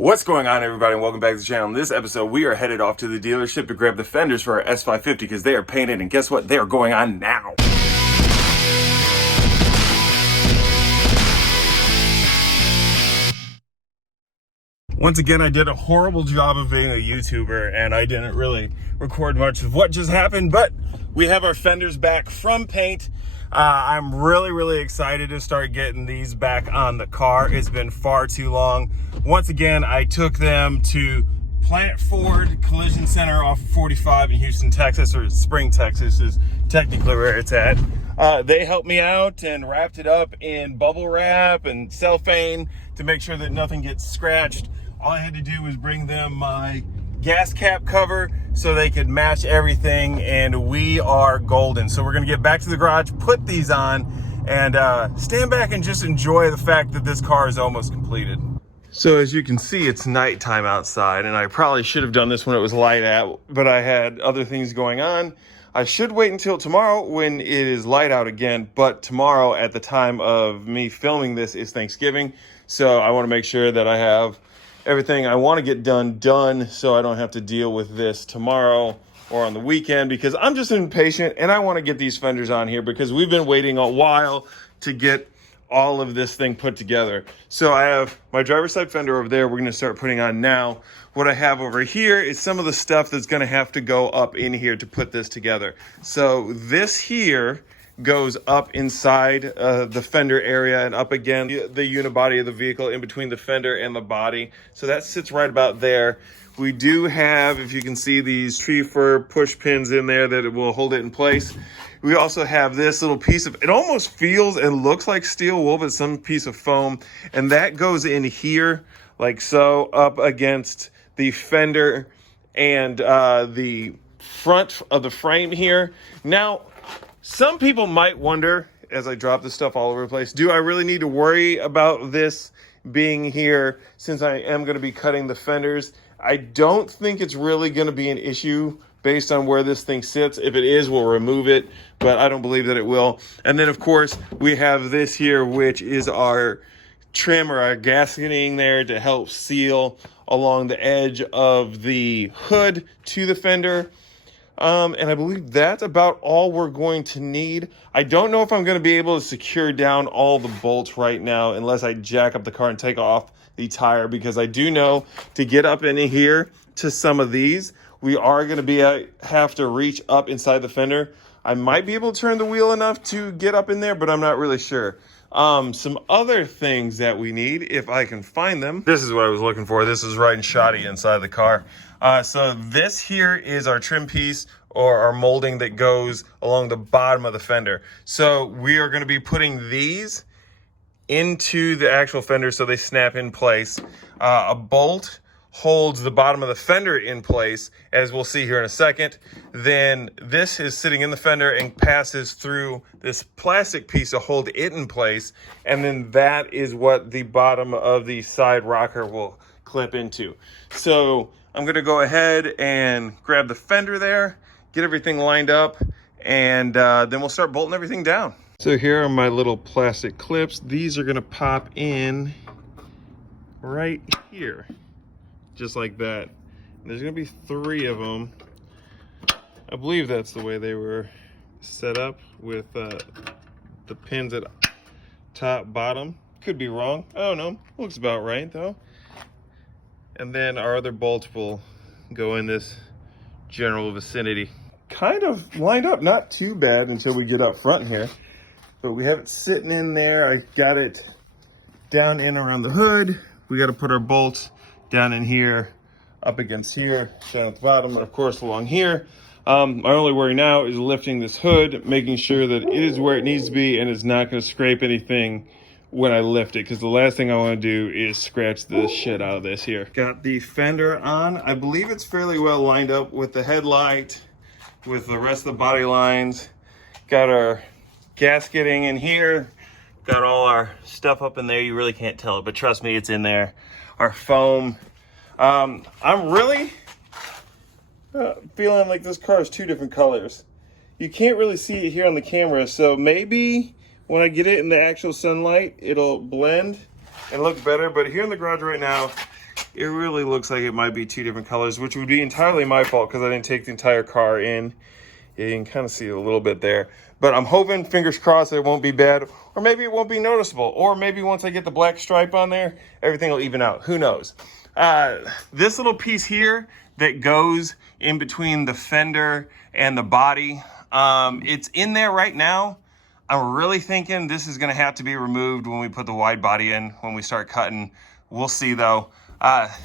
What's going on, everybody, and welcome back to the channel. In this episode, we are headed off to the dealership to grab the fenders for our S550 because they are painted, and guess what? They are going on now. Once again, I did a horrible job of being a YouTuber, and I didn't really record much of what just happened, but we have our fenders back from paint. I'm really excited to start getting these back on the car. It's been far too long. Once again, I took them to Plant Ford Collision Center off of 45 in Houston, Texas, or Spring, Texas is technically where it's at. They helped me out and wrapped it up in bubble wrap and cellophane to make sure that nothing gets scratched. All I had to do was bring them my gas cap cover so they could match everything, and we are golden. So we're gonna get back to the garage, put these on, and stand back and just enjoy the fact that this car is almost completed. So as you can see, it's nighttime outside, and I probably should have done this when it was light out, but I had other things going on. I should wait until tomorrow when it is light out again, but tomorrow at the time of me filming this is Thanksgiving, so I want to make sure that I have everything I want to get done so I don't have to deal with this tomorrow or on the weekend, because I'm just impatient and I want to get these fenders on here because we've been waiting a while to get all of this thing put together. So I have my driver's side fender over there we're going to start putting on now. What I have over here is some of the stuff that's going to have to go up in here to put this together. So this here goes up inside the fender area and up against the unibody of the vehicle in between the fender and the body. So that sits right about there. We do have, if you can see, these tree fir push pins in there that will hold it in place. We also have this little piece of, it almost feels and looks like steel wool, but some piece of foam, and that goes in here like so, up against the fender and the front of the frame here. Now, some people might wonder, as I drop this stuff all over the place, do I really need to worry about this being here since I am going to be cutting the fenders? I don't think it's really going to be an issue based on where this thing sits. If it is, we'll remove it, but I don't believe that it will. And then, of course, we have this here, which is our trim or our gasketing there to help seal along the edge of the hood to the fender. And I believe that's about all we're going to need. I don't know if I'm going to be able to secure down all the bolts right now unless I jack up the car and take off the tire, because I do know to get up in here to some of these, we are going to have to reach up inside the fender. I might be able to turn the wheel enough to get up in there, but I'm not really sure. Some other things that we need, if I can find them. This is what I was looking for. This is riding shoddy inside the car. So this here is our trim piece or our molding that goes along the bottom of the fender. So we are going to be putting these into the actual fender so they snap in place. A bolt holds the bottom of the fender in place, as we'll see here in a second. Then this is sitting in the fender and passes through this plastic piece to hold it in place. And then that is what the bottom of the side rocker will clip into. So I'm going to go ahead and grab the fender there, get everything lined up, and then we'll start bolting everything down. So here are my little plastic clips. These are going to pop in right here, just like that. And there's going to be 3 of them. I believe that's the way they were set up, with the pins at top, bottom. Could be wrong. I don't know. Looks about right though. And then our other bolts will go in this general vicinity. Kind of lined up, not too bad until we get up front here. But we have it sitting in there. I got it down in around the hood. We got to put our bolts down in here, up against here, down at the bottom, of course along here. My only worry now is lifting this hood, making sure that it is where it needs to be and it's not going to scrape anything when I lift it, because the last thing I want to do is scratch the shit out of this here. Got the fender on. I believe it's fairly well lined up with the headlight, with the rest of the body lines. Got our gasketing in here. Got all our stuff up in there. You really can't tell it, but trust me, it's in there. Our foam. I'm really feeling like this car is 2 different colors. You can't really see it here on the camera, so maybe when I get it in the actual sunlight, it'll blend and look better. But here in the garage right now, it really looks like it might be two different colors, which would be entirely my fault because I didn't take the entire car in. Yeah, you can kind of see it a little bit there. But I'm hoping, fingers crossed, it won't be bad. Or maybe it won't be noticeable. Or maybe once I get the black stripe on there, everything will even out. Who knows? This little piece here that goes in between the fender and the body, it's in there right now. I'm really thinking this is going to have to be removed when we put the wide body in, when we start cutting. We'll see though.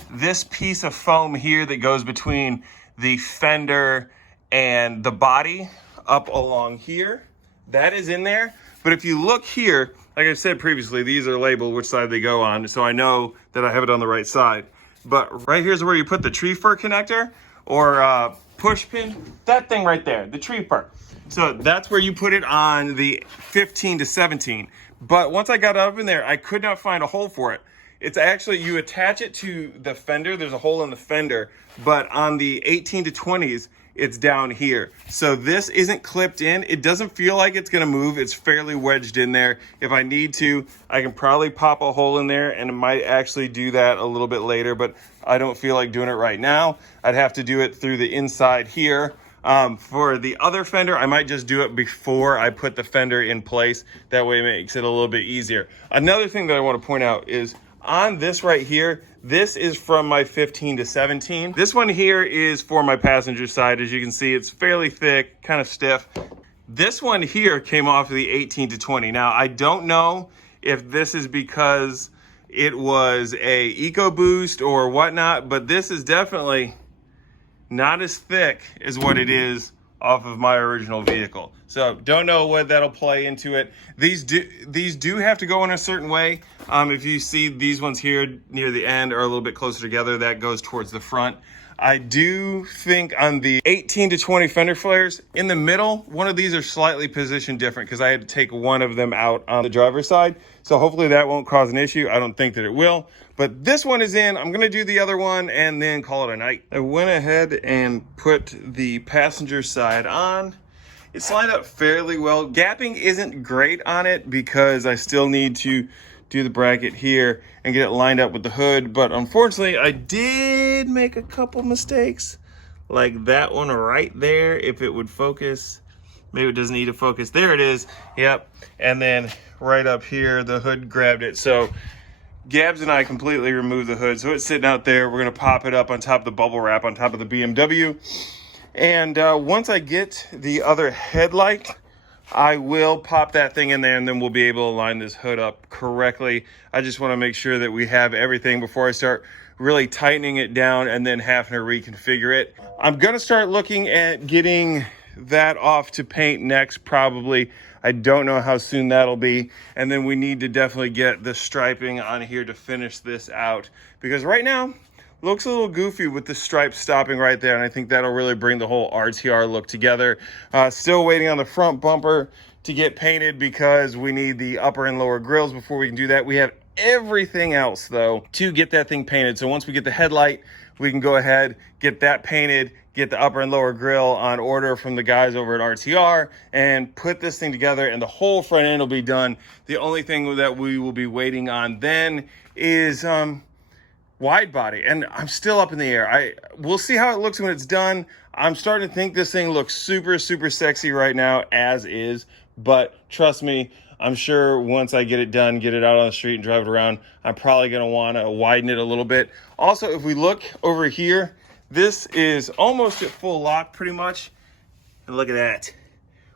This piece of foam here that goes between the fender and the body up along here, that is in there. But if you look here, like I said previously, these are labeled which side they go on, so I know that I have it on the right side. But right here's where you put the tree fur connector or push pin, that thing right there, the tree fur. So that's where you put it on the 15 to 17. But once I got up in there, I could not find a hole for it. It's actually, you attach it to the fender, there's a hole in the fender, but on the 18 to 20s, it's down here. So this isn't clipped in. It doesn't feel like it's gonna move. It's fairly wedged in there. If I need to, I can probably pop a hole in there, and I might actually do that a little bit later, but I don't feel like doing it right now. I'd have to do it through the inside here. For the other fender, I might just do it before I put the fender in place. That way it makes it a little bit easier. Another thing that I wanna point out is on this right here, this is from my 15 to 17. This one here is for my passenger side. As you can see, it's fairly thick, kind of stiff. This one here came off of the 18 to 20. Now, I don't know if this is because it was a EcoBoost or whatnot, but this is definitely not as thick as what it is off of my original vehicle. So don't know what that'll play into it. These do have to go in a certain way. If you see these ones here near the end are a little bit closer together, that goes towards the front. I do think on the 18 to 20 fender flares, in the middle, one of these are slightly positioned different because I had to take one of them out on the driver's side. So hopefully that won't cause an issue. I don't think that it will. But this one is in. I'm going to do the other one and then call it a night. I went ahead and put the passenger side on. It's lined up fairly well. Gapping isn't great on it because I still need to do the bracket here and get it lined up with the hood. But unfortunately, I did make a couple mistakes. Like that one right there, if it would focus. Maybe it doesn't need to focus. There it is. Yep. And then right up here, the hood grabbed it. So Gabs and I completely removed the hood. So it's sitting out there. We're going to pop it up on top of the bubble wrap on top of the BMW. And once I get the other headlight, I will pop that thing in there and then we'll be able to line this hood up correctly. I just want to make sure that we have everything before I start really tightening it down and then having to reconfigure it. I'm going to start looking at getting that off to paint next, probably. I don't know how soon that'll be. And then we need to definitely get the striping on here to finish this out. Because right now, looks a little goofy with the stripes stopping right there, and I think that'll really bring the whole RTR look together. Still waiting on the front bumper to get painted because we need the upper and lower grills before we can do that. We have everything else, though, to get that thing painted. So once we get the headlight, we can go ahead, get that painted, get the upper and lower grill on order from the guys over at RTR, and put this thing together, and the whole front end will be done. The only thing that we will be waiting on then is wide body, and I'm still up in the air. We'll see how it looks when it's done. I'm starting to think this thing looks super, super sexy right now as is, but trust me, I'm sure once I get it done, get it out on the street and drive it around, I'm probably gonna wanna widen it a little bit. Also, if we look over here, this is almost at full lock pretty much, and look at that.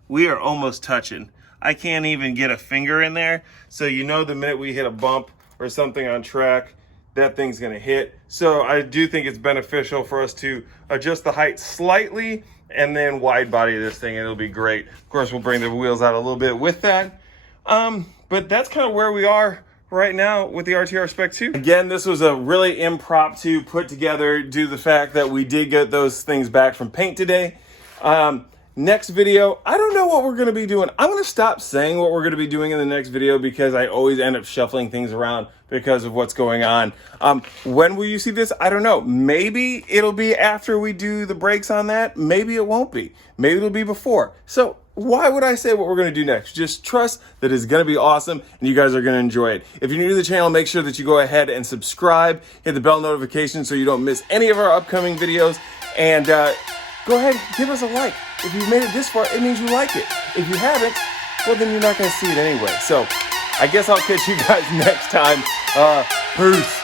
We are almost touching. I can't even get a finger in there, so you know the minute we hit a bump or something on track, that thing's gonna hit. So I do think it's beneficial for us to adjust the height slightly and then wide body this thing, and it'll be great. Of course, we'll bring the wheels out a little bit with that. But that's kind of where we are right now with the RTR Spec 2. Again, this was a really impromptu put together due to the fact that we did get those things back from paint today. Next video, I don't know what we're gonna be doing. I'm gonna stop saying what we're gonna be doing in the next video because I always end up shuffling things around because of what's going on. When will you see this? I don't know. Maybe it'll be after we do the brakes on that. Maybe it won't be. Maybe it'll be before. So why would I say what we're going to do next? Just trust that it's going to be awesome and you guys are going to enjoy it. If you're new to the channel, make sure that you go ahead and subscribe, hit the bell notification so you don't miss any of our upcoming videos, and go ahead, give us a like. If you've made it this far, it means you like it. If you haven't, well, then you're not going to see it anyway. So I guess I'll catch you guys next time. Peace.